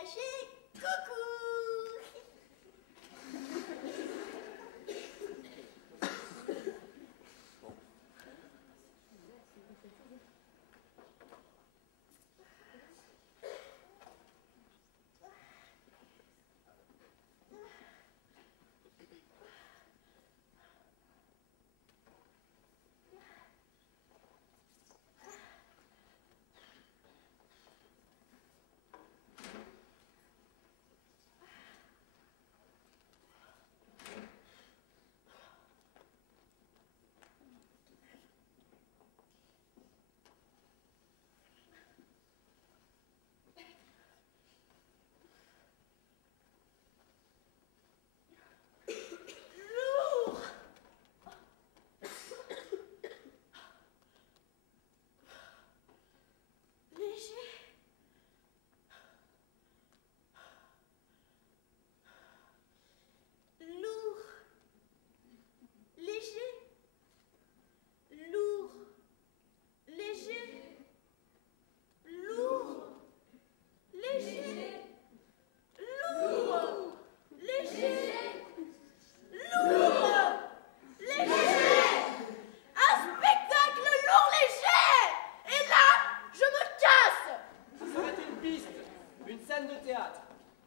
caché. Coucou.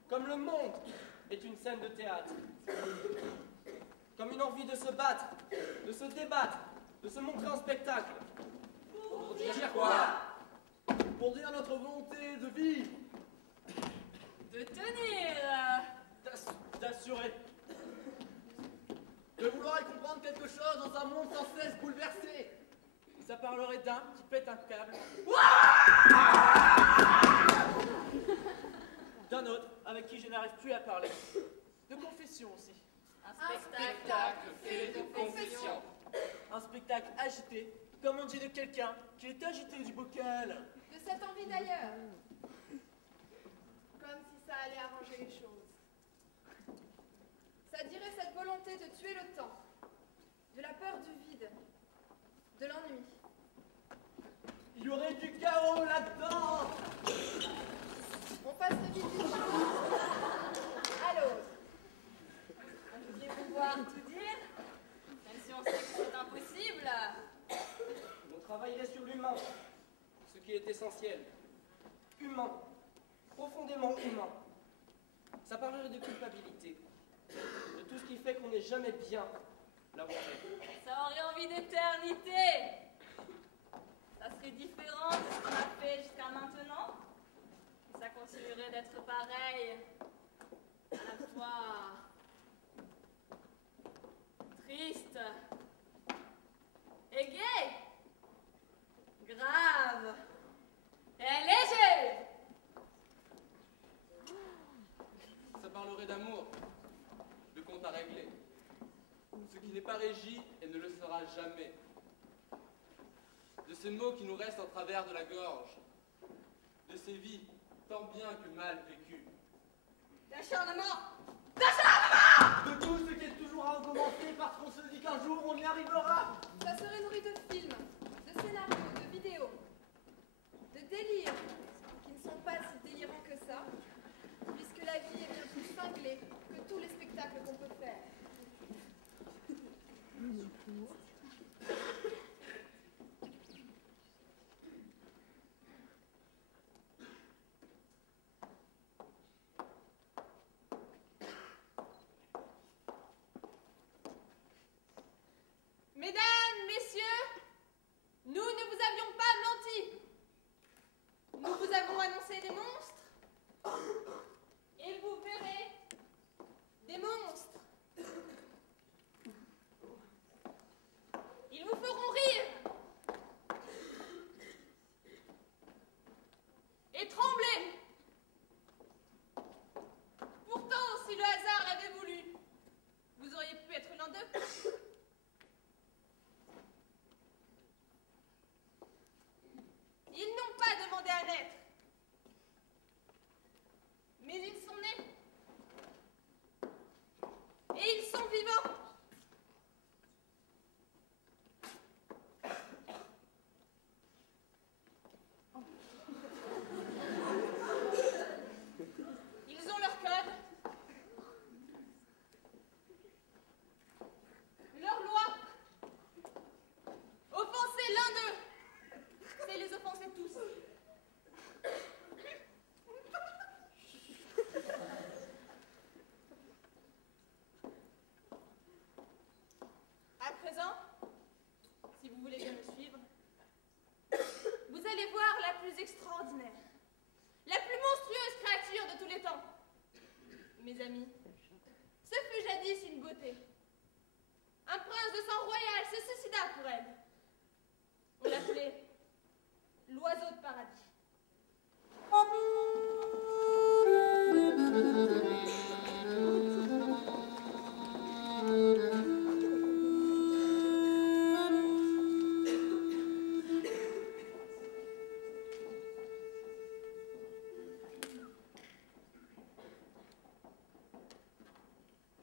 Comme le monde est une scène de théâtre. Comme une envie de se battre, de se débattre, de se montrer en spectacle. Pour dire quoi? Pour dire notre volonté de vivre. De tenir. D'assurer. De vouloir y comprendre quelque chose dans un monde sans cesse bouleversé. Ça parlerait d'un qui pète un câble. D'un autre avec qui je n'arrive plus à parler. De confession aussi. Un spectacle fait de confession. Un spectacle agité, comme on dit de quelqu'un qui est agité du bocal. De cette envie d'ailleurs. Comme si ça allait arranger les choses. Ça dirait cette volonté de tuer le temps, de la peur du vide, de l'ennui. Il y aurait du chaos là-dedans. On passe vite d'une chose à l'autre. On devrait pouvoir tout dire, même si on sait que c'est impossible. On travaillerait sur l'humain, ce qui est essentiel. Humain, profondément humain. Ça parlerait de culpabilité, de tout ce qui fait qu'on n'est jamais bien là où on est. Ça aurait envie d'éternité. Ça serait différent de ce qu'on a fait jusqu'à maintenant. Et ça continuerait d'être pareil, à la fois triste et gai, grave et léger. Ça parlerait d'amour, de compte à régler. Ce qui n'est pas régi et ne le sera jamais. De ces mots qui nous restent en travers de la gorge. De ces vies tant bien que mal vécues. D'acharnement! De tout ce qui est toujours à recommencer parce qu'on se dit qu'un jour on y arrivera. Ça serait nourri de films, de scénarios, de vidéos, de délires qui ne sont pas si délirants que ça, puisque la vie est bien plus cinglée que tous les spectacles qu'on peut faire. Mesdames, messieurs, nous ne vous avions pas menti. Nous vous avons annoncé des monstres. Et vous verrez des monstres. Ils vous feront rire. Et trembler. Pourtant, si le hasard l'avait voulu, vous auriez pu être l'un d'eux. Ils n'ont pas demandé à naître, mais ils sont nés. Et ils sont vivants. voulez bien me suivre, vous allez voir la plus extraordinaire, la plus monstrueuse créature de tous les temps. Mes amis, ce fut jadis une beauté. Un prince de sang royal se suicida pour elle. On l'appelait l'oiseau de paradis.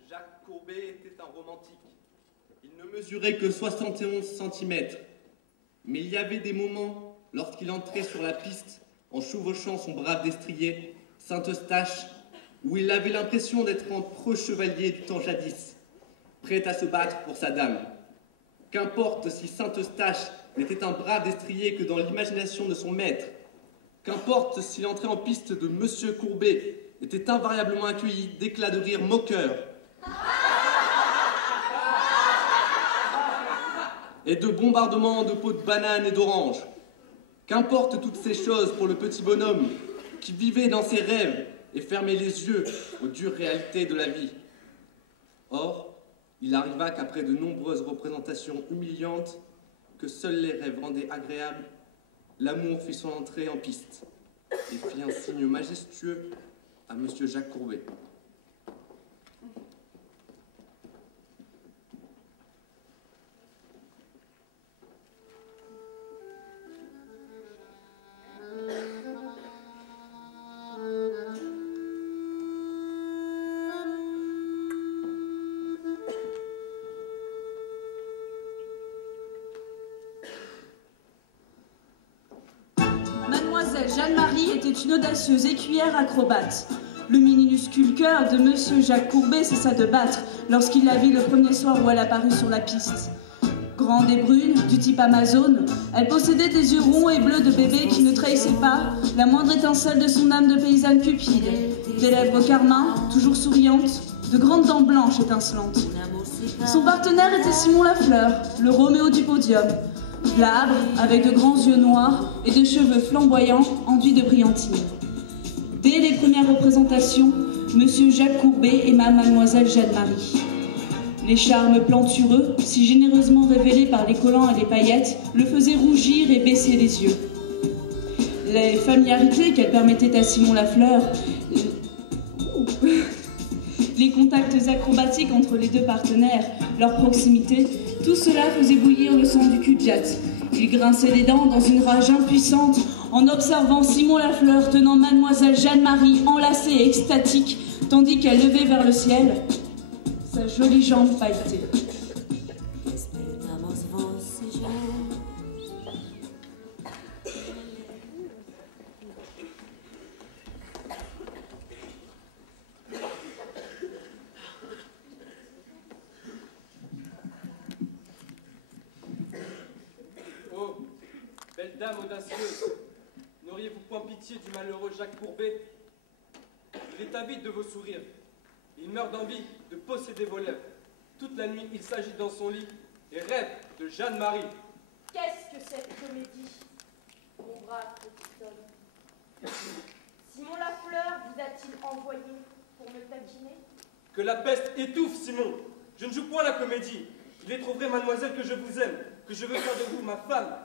Jacques Courbet était un romantique. Il ne mesurait que 71 cm. Mais il y avait des moments, lorsqu'il entrait sur la piste, en chevauchant son brave destrier, Saint-Eustache, où il avait l'impression d'être un preux chevalier du temps jadis, prêt à se battre pour sa dame. Qu'importe si Saint-Eustache n'était un brave destrier que dans l'imagination de son maître. Qu'importe si l'entrée en piste de Monsieur Courbet était invariablement accueillie d'éclats de rire moqueurs et de bombardements de peaux de banane et d'orange. Qu'importe toutes ces choses pour le petit bonhomme qui vivait dans ses rêves et fermait les yeux aux dures réalités de la vie. Or, il arriva qu'après de nombreuses représentations humiliantes que seuls les rêves rendaient agréables, l'amour fit son entrée en piste et fit un signe majestueux à Monsieur Jacques Courbet. Mademoiselle Jeanne-Marie était une audacieuse écuyère acrobate. Le minuscule cœur de Monsieur Jacques Courbet cessa de battre lorsqu'il la vit le premier soir où elle apparut sur la piste. Grande et brune, du type Amazone, elle possédait des yeux ronds et bleus de bébé qui ne trahissaient pas la moindre étincelle de son âme de paysanne cupide, des lèvres carmin, toujours souriantes, de grandes dents blanches étincelantes. Son partenaire était Simon Lafleur, le Roméo du podium, glabre, avec de grands yeux noirs et des cheveux flamboyants enduits de brillantine. Dès les premières représentations, Monsieur Jacques Courbet aima Mademoiselle Jeanne-Marie. Les charmes plantureux, si généreusement révélés par les collants et les paillettes, le faisaient rougir et baisser les yeux. Les familiarités qu'elle permettait à Simon Lafleur, les contacts acrobatiques entre les deux partenaires, leur proximité, tout cela faisait bouillir le sang du cul-de-jatte. Il grinçait des dents dans une rage impuissante en observant Simon Lafleur tenant Mademoiselle Jeanne-Marie enlacée et extatique, tandis qu'elle levait vers le ciel sa jolie jambe pailletée. Oh, belle dame audacieuse, n'auriez-vous point pitié du malheureux Jacques Courbet? Il est avide de vos sourires. Il meurt d'envie de posséder vos lèvres. Toute la nuit, il s'agite dans son lit et rêve de Jeanne-Marie. Qu'est-ce que cette comédie, mon brave petit homme? Simon Lafleur vous a-t-il envoyé pour me taquiner? Que la peste étouffe, Simon. Je ne joue point la comédie. Il est trop vrai, mademoiselle, que je vous aime, que je veux faire de vous ma femme.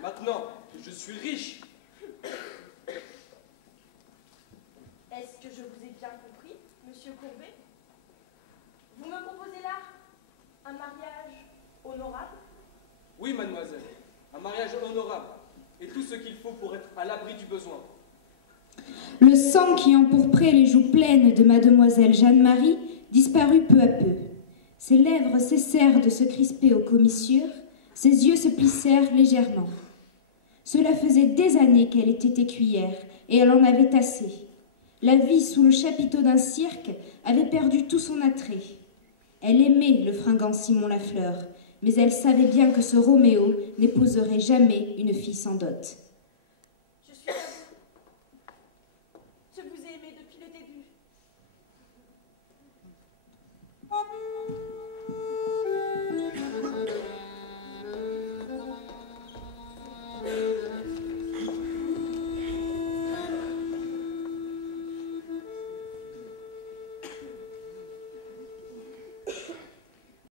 Maintenant que je suis riche. Est-ce que je vous ai bien compris, Monsieur Courbet? Vous me proposez là un mariage honorable? Oui, mademoiselle, un mariage honorable, et tout ce qu'il faut pour être à l'abri du besoin. Le sang qui empourprait les joues pleines de mademoiselle Jeanne-Marie disparut peu à peu. Ses lèvres cessèrent de se crisper aux commissures, ses yeux se plissèrent légèrement. Cela faisait des années qu'elle était écuyère, et elle en avait assez. La vie sous le chapiteau d'un cirque avait perdu tout son attrait. Elle aimait le fringant Simon Lafleur, mais elle savait bien que ce Roméo n'épouserait jamais une fille sans dot.